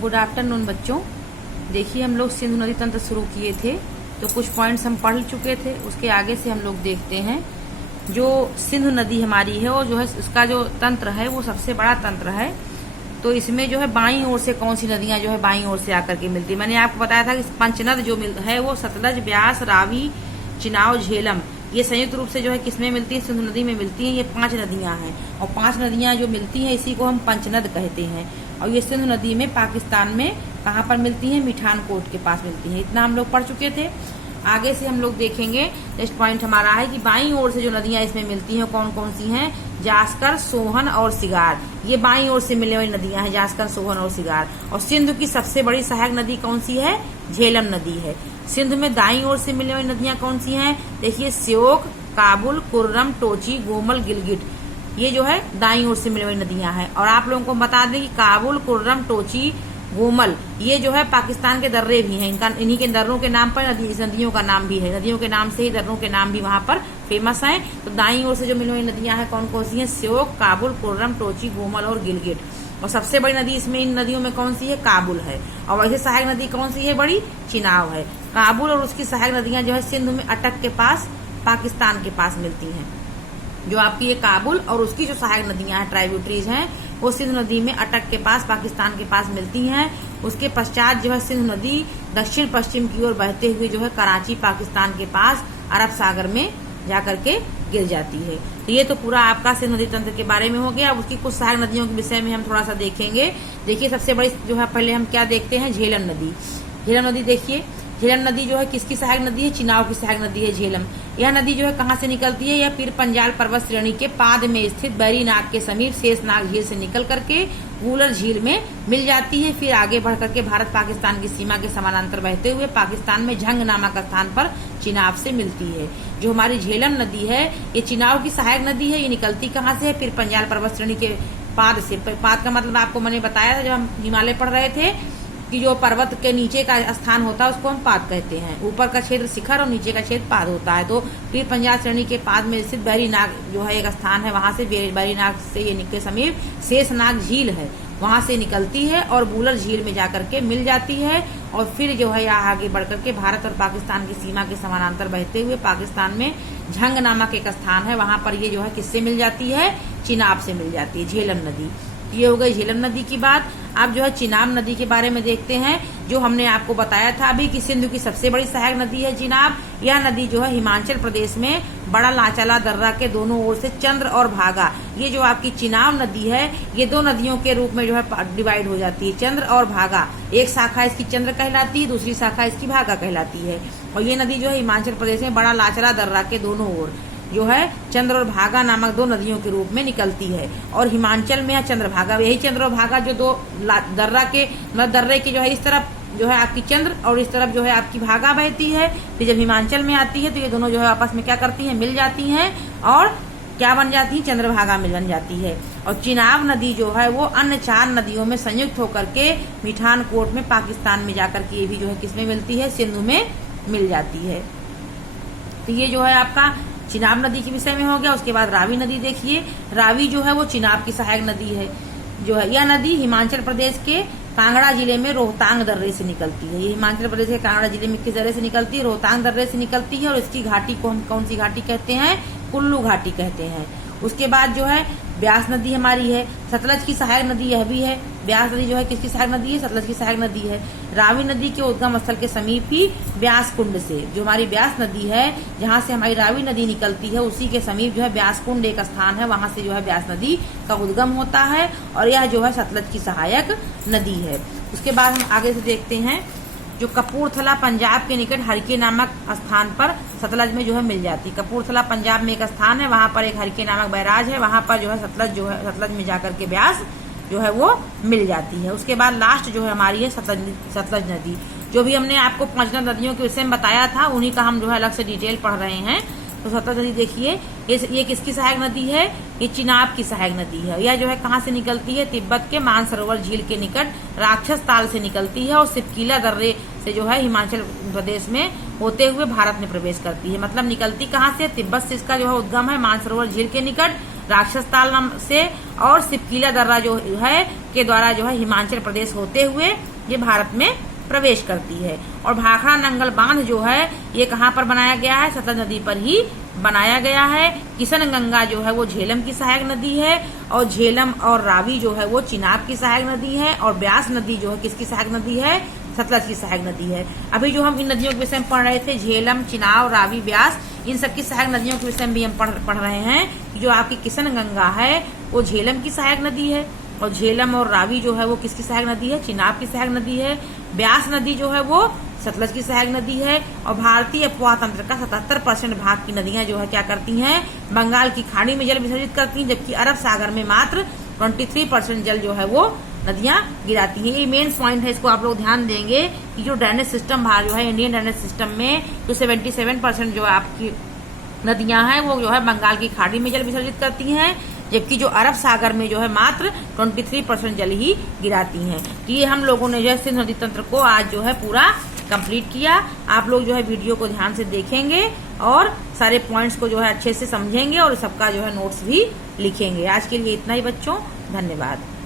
Good afternoon बच्चों। देखिए हम लोग सिंधु नदी तंत्र शुरू किए थे तो कुछ पॉइंट्स हम पढ़ चुके थे। उसके आगे से हम लोग देखते हैं जो सिंधु नदी हमारी है वो जो है इसका जो तंत्र है वो सबसे बड़ा तंत्र है। तो इसमें जो है बाईं ओर से कौन सी नदियां जो है बाईं ओर से आकर के मिलती है। मैंने आपको बताया था कि पंचनद जो है वो सतलज, ब्यास, रावी, चिनाव, झेलम ये संयुक्त रूप से जो है किसमें मिलती है, सिंधु नदी में मिलती है। ये 5 नदियां हैं और 5 नदियां जो मिलती हैं इसी को हम पंचनद कहते हैं। और ये सिंधु नदी में पाकिस्तान में कहाँ पर मिलती है, मिठानकोट के पास मिलती है। इतना हम लोग पढ़ चुके थे। आगे से हम लोग देखेंगे। नेक्स्ट पॉइंट हमारा है कि बाईं ओर से जो नदियां इसमें मिलती हैं कौन कौन सी हैं, जास्कर, सोहन और सिगार। ये बाईं ओर से मिलने वाली नदियां हैं, जास्कर, सोहन और सिगार। और सिंधु की सबसे बड़ी सहायक नदी कौन सी है, झेलम नदी है। सिंधु में दाईं ओर से मिलने वाली नदियां कौन सी हैं, देखिए श्योक, काबुल, कुर्रम, टोची, गोमल, गिलगिट। ये जो है दाईं ओर से मिलने वाली नदियां हैं। और आप लोगों को बता दें कि काबुल, कुर्रम, टोची, गोमल ये जो है पाकिस्तान के दर्रे भी हैं। इनका इन्हीं के दर्रों के नाम पर नदियों का नाम भी है। नदियों के नाम से ही दर्रों के नाम भी वहां पर फेमस हैं। तो दाईं ओर से जो मिलने वाली नदियां हैं कौन कौन सी हैं, श्योक, काबुल, कुर्रम, टोची, गोमल और गिलगिट। और सबसे बड़ी नदी इसमें इन नदियों में कौन सी है, काबुल है। और वैसे सहायक नदी कौन सी है, बड़ी, चिनाव है। काबुल और उसकी सहायक नदियां जो है सिंधु में अटक के पास पाकिस्तान के पास मिलती हैं। जो आपकी ये काबुल और उसकी जो सहायक नदियां हैं, ट्राइब्यूटरीज हैं, वो सिंधु नदी में अटक के पास पाकिस्तान के पास मिलती हैं। उसके पश्चात जो है सिंधु नदी दक्षिण पश्चिम की ओर बहते हुए जो है कराची पाकिस्तान के पास अरब सागर में जाकर के गिर जाती है। तो ये तो पूरा आपका सिंधु नदी तंत्र के बारे में हो गया। अब उसकी कुछ सहायक नदियों के विषय में हम थोड़ा सा देखेंगे। देखिए सबसे बड़ी जो है पहले हम क्या देखते हैं, झेलम नदी। झेलम नदी देखिए, झेलम नदी जो है किसकी सहायक नदी है, चिनाव की सहायक नदी है झेलम। यह नदी जो है कहाँ से निकलती है, यह पीर पंजाल पर्वत श्रेणी के पाद में स्थित बैरीनाग के समीप शेषनाग झील से निकल करके वूलर झील में मिल जाती है। फिर आगे बढ़ करके भारत पाकिस्तान की सीमा के समानांतर बहते हुए पाकिस्तान में झंग नामक स्थान पर चिनाव से मिलती है। जो हमारी झेलम नदी है ये चिनाव की सहायक नदी है। ये निकलती कहाँ से है, पीर पंजाल पर्वत श्रेणी के पाद से। पाद का मतलब आपको मैंने बताया था जब हम हिमालय पढ़ रहे थे कि जो पर्वत के नीचे का स्थान होता है उसको हम पाद कहते हैं। ऊपर का क्षेत्र शिखर और नीचे का क्षेत्र पाद होता है। तो पीर पंजाल श्रेणी के पाद में स्थित बैरीनाग जो है एक स्थान है, वहां से बैरीनाग से ये के समीप शेषनाग झील है, वहां से निकलती है और वूलर झील में जाकर के मिल जाती है। और फिर जो है यहाँ आगे बढ़ करके भारत और पाकिस्तान की सीमा के समानांतर बहते हुए पाकिस्तान में झंग नामक एक स्थान है, वहां पर ये जो है किससे मिल जाती है, चिनाब से मिल जाती है, झेलम नदी। ये हो गई झेलम नदी की बात। अब जो है चिनाब नदी के बारे में देखते हैं। जो हमने आपको बताया था अभी कि सिंधु की सबसे बड़ी सहायक नदी है चिनाब। यह नदी जो है हिमाचल प्रदेश में बड़ा लाचाला दर्रा के दोनों ओर से चंद्र और भागा, ये जो आपकी चिनाब नदी है ये 2 नदियों के रूप में जो है डिवाइड हो जाती है, चंद्र और भागा। एक शाखा इसकी चंद्र कहलाती है, दूसरी शाखा इसकी भागा कहलाती है। और ये नदी जो है हिमाचल प्रदेश में बड़ा लाचाला दर्रा के दोनों ओर जो है चंद्र और भागा नामक 2 नदियों के रूप में निकलती है। और हिमाचल में है चंद्रभागा। यही चंद्र और भागा जो 2 दर्रा के मतलब दर्रे की जो है इस तरफ जो है आपकी चंद्र और इस तरफ जो है आपकी भागा बहती है। फिर जब हिमाचल में आती है तो ये दोनों जो है आपस में क्या करती हैं, मिल जाती हैं और क्या बन जाती है, चंद्रभागा में बन जाती है। और चिनाब नदी जो है वो अन्य 4 नदियों में संयुक्त होकर के मिठानकोट में पाकिस्तान में जाकर के ये भी जो है किसमें मिलती है, सिंधु में मिल जाती है। तो ये जो है आपका चिनाब नदी के विषय में हो गया। उसके बाद रावी नदी देखिए। रावी जो है वो चिनाब की सहायक नदी है। जो है यह नदी हिमाचल प्रदेश के कांगड़ा जिले में रोहतांग दर्रे से निकलती है। ये हिमाचल प्रदेश के कांगड़ा जिले में किस दर्रे से निकलती है, रोहतांग दर्रे से निकलती है। और इसकी घाटी को हम कौन सी घाटी कहते हैं, कुल्लू घाटी कहते हैं। उसके बाद जो है ब्यास नदी हमारी है, सतलज की सहायक नदी यह भी है। ब्यास नदी जो है किसकी सहायक नदी है, सतलज की सहायक नदी है। रावी नदी के उद्गम स्थल के समीप ही ब्यास कुंड से जो हमारी ब्यास नदी है, जहाँ से हमारी रावी नदी निकलती है उसी के समीप जो है ब्यास कुंड एक स्थान है, वहां से जो है ब्यास नदी का उद्गम होता है। और यह जो है सतलज की सहायक नदी है। उसके बाद हम आगे से देखते हैं जो कपूरथला पंजाब के निकट हरके नामक स्थान पर सतलज में जो है मिल जाती है। कपूरथला पंजाब में एक स्थान है, वहां पर एक हरके नामक बैराज है, वहां पर जो है सतलज में जाकर के ब्यास जो है वो मिल जाती है। उसके बाद लास्ट जो है हमारी है सतलज नदी। जो भी हमने आपको 5 नदियों के विषय में बताया था उन्हीं का हम जो है अलग से डिटेल पढ़ रहे हैं। तो सतलज नदी देखिए, ये किसकी सहायक नदी है, ये चिनाब की सहायक नदी है। यह जो है कहाँ से निकलती है, तिब्बत के मानसरोवर झील के निकट राक्षस ताल से निकलती है और सिपकीला दर्रे से जो है हिमाचल प्रदेश में होते हुए भारत में प्रवेश करती है। मतलब निकलती कहाँ से, तिब्बत से इसका जो है उद्गम है मानसरोवर झील के निकट राक्षस ताल से, और सिपकीला दर्रा जो है के द्वारा जो है हिमाचल प्रदेश होते हुए ये भारत में प्रवेश करती है। और भाखड़ा नंगल बांध जो है ये कहाँ पर बनाया गया है? सतलज नदी पर ही बनाया गया है। किशन गंगा जो है वो झेलम की सहायक नदी है, और झेलम और रावी जो है वो चिनाब की सहायक नदी है, और ब्यास नदी जो है किसकी सहायक नदी है? सतलज की सहायक नदी है। अभी जो हम इन नदियों के विषय में पढ़ रहे थे, झेलम, चिनाब, रावी, ब्यास, इन सबकी सहायक नदियों के विषय में भी हम पढ़ रहे हैं कि जो आपकी किशन गंगा है वो झेलम की सहायक नदी है, और झेलम और रावी जो है वो किसकी सहायक नदी है? चिनाब की सहायक नदी है। ब्यास नदी जो है वो सतलज की सहायक नदी है। और भारतीय उपवाह तंत्र का 77% भाग की नदियां जो है क्या करती हैं? बंगाल की खाड़ी में जल विसर्जित करती हैं, जबकि अरब सागर में मात्र 23% जल जो है वो नदियां गिराती हैं। ये मेन पॉइंट है, इसको आप लोग ध्यान देंगे कि जो ड्रेनेज सिस्टम भाग जो है इंडियन ड्रेनेज सिस्टम में जो 77% जो आपकी नदियां हैं वो जो है बंगाल की खाड़ी में जल विसर्जित करती हैं, जबकि जो अरब सागर में जो है मात्र 23% जल ही गिराती हैं। तो ये हम लोगों ने जो है सिंधु नदी तंत्र को आज जो है पूरा कंप्लीट किया। आप लोग जो है वीडियो को ध्यान से देखेंगे और सारे पॉइंट्स को जो है अच्छे से समझेंगे और सबका जो है नोट्स भी लिखेंगे। आज के लिए इतना ही बच्चों, धन्यवाद।